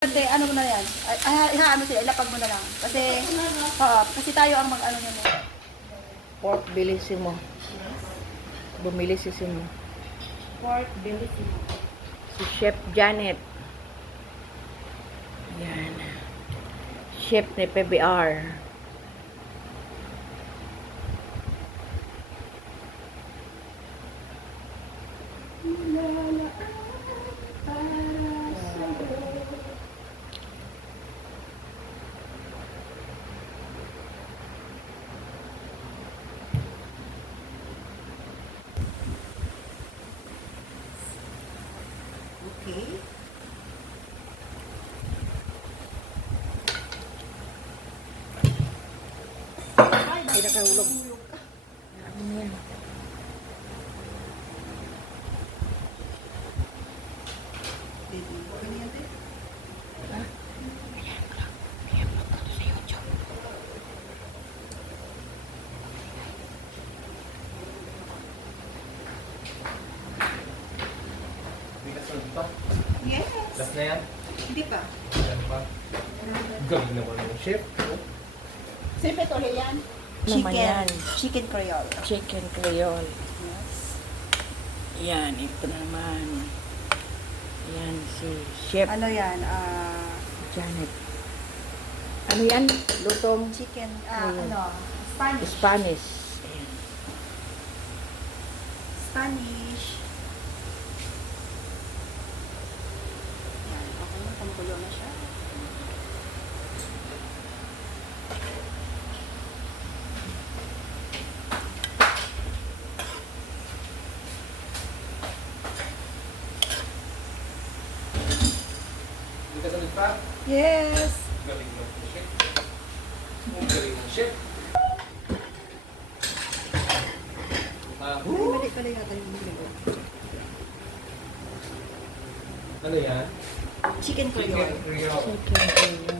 Hindi, ano mo na yan? Ano sila, ilapag mo na lang. Kasi tayo ang mag-ano nyo. Pork bellissimo. Bumili si Simo. Pork bellissimo. Si Chef Janet. Yan. Chef ni PBR. Okay. Hindi na kahulog. Ano yan? Yes. Last na yan? Hindi pa. Yan pa. Gabi naman yung chef. Siyempre ito yan. Naman yan. Chicken Creole. Chicken Creole. Yes. Yan, ito naman. Yan, si Chef Ano yan? Janet. Ano yan? Lutong Chicken, Creole. Spanish. Spanish. Ayan. Spanish. Yan, okay na. Kumukulo na siya. Hindi ka salit pa? Yes. Galing ng chef. Galing ng chef. Ay, mali pala yata yung nilagay. Ano yan? Chicken Creole. Chicken Creole. Chicken Creole.